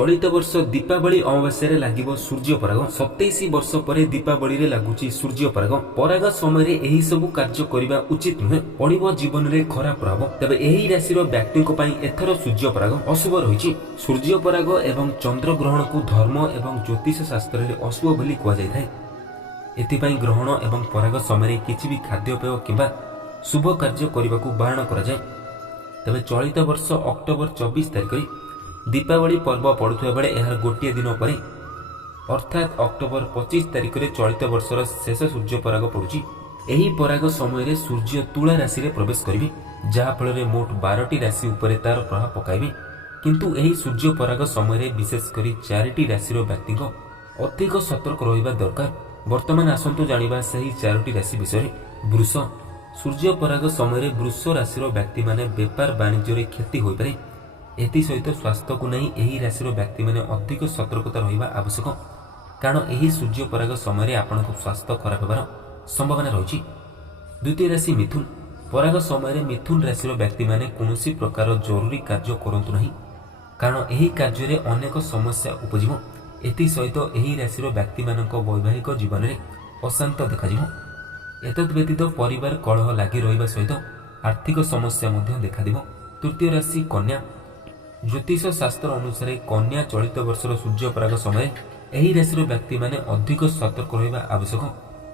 चलित वर्ष दीपावली अमावास्या लागिब सूर्य पराग 27 वर्ष पर दीपावली रे लागुची सूर्य पराग पराग समय रे एही सब कार्य करिबा उचित नुहे पड़िबो जीवन रे खराब प्रभाव। तबे एही राशि रो व्यक्ति को पई एथर सूर्य पराग अशुभ रहिछि। सूर्य पराग एवं चंद्र ग्रहण को धर्म एवं ज्योतिष शास्त्र रे अशुभ बोली कुआ जाय थाए। एथि पई ग्रहण एवं पराग समय रे किछि भी खाद्यपेय किबा शुभ कार्य करिबा को बारण करा जाय। तबे चलित वर्ष अक्टोबर 24 तारिख रे दीपावली पर्व पड़ुवा बेले यार गोटे दिन पर अर्थात अक्टोबर 25 तारिख में चलित वर्षर शेष सूर्य पराग पड़ुछि। एही पराग समय रे सूर्य तुला राशि रे प्रवेश करिवे जहा फल रे मोट 12टी राशि उपरे तार प्रभाव पकाइबे। किंतु एही सूर्य पराग समय रे विशेष करी 4टी राशि रो व्यक्ति को अधिक सतर्क रहिबा दरकार। वर्तमान आसंतु जानिबा सही 4टी राशि विषय। वृष सूर्य पराग समय रे वृष राशि रो व्यक्ति माने व्यापार वाणिज्य रे क्षति होई पारे। एथि सहित स्वास्थ्य को नहीं एही राशि रो व्यक्ति माने अधिक सतर्कता रहिबा आवश्यक, कारण एही सूर्य पराग समय रे आपनको स्वास्थ्य खराब हेबार संभावना रहिछि। द्वितीय राशि मिथुन पराग समय रे मिथुन राशि रो व्यक्ति माने कोनोसी प्रकार जरूरी कार्य करंतु नहीं, कारण एही कार्य रे अनेक समस्या उपजिवो। एथि सहित एही राशि रो व्यक्ति मानक वैवाहिक जीवन रे अशांत देखाजिवो। एतद् व्यतीत परिवार कलह लागि रहिबा सहित आर्थिक समस्या मध्य देखादिवो। तृतीय राशि कन्या ज्योतिष शास्त्र अनुसार कन्या चलित वर्षर सूर्य पराग समय एही राशि व्यक्ति माने अधिक सतर्क रहिबा आवश्यक,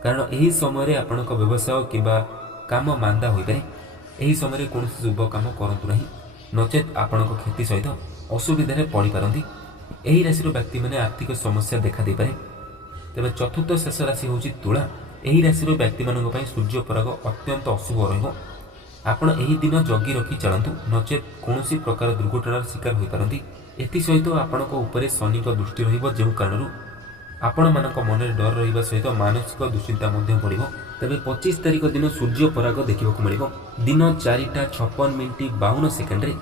कारण एही समय आपनक व्यवसाय किबा काम मांदा होई पारे। एही समय कोनोसी शुभ काम करंतु नहीं, नचेत आपनक क्षति सहित असुविधा रे पड़ी पारंती। एही राशि व्यक्ति माने आर्थिक समस्या देखा दे पारे। तबे चतुर्थ शेष राशि होची तुला। एही राशि व्यक्ति मानक पई सूर्य पराग अत्यंत अशुभ रहिबो। आपण एही दिन जगी रखी चलतु, नचेत कोनोसी प्रकार दुर्घटनार शिकार होई पारंती। एथि सहित आपणक उपरे शनिक दृष्टि रहिबो, जेउ कारणरू आपण मानक मनरे डर रहिबा सहित मानसिक दुश्चिंता मध्य पड़िबो। तबे 25 तारिख दिन सूर्य पराग देखिबाकू मिलिबो। दिन 4:56 रे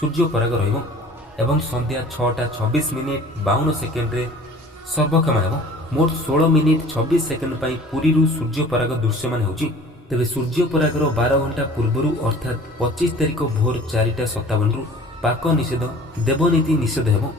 सूर्य पराग रहिबो एवं संध्या 6:26 रे सर्वक्षमा हेबो। मोट 16:26 पई पुरीरू सूर्य पराग दृश्यमान होउची। तेरे सूर्य परागर 12 घंटा पूर्वर अर्थात 25 तारिख भोर 4:57 पाक निषेध देवनीति निषेध हेबो।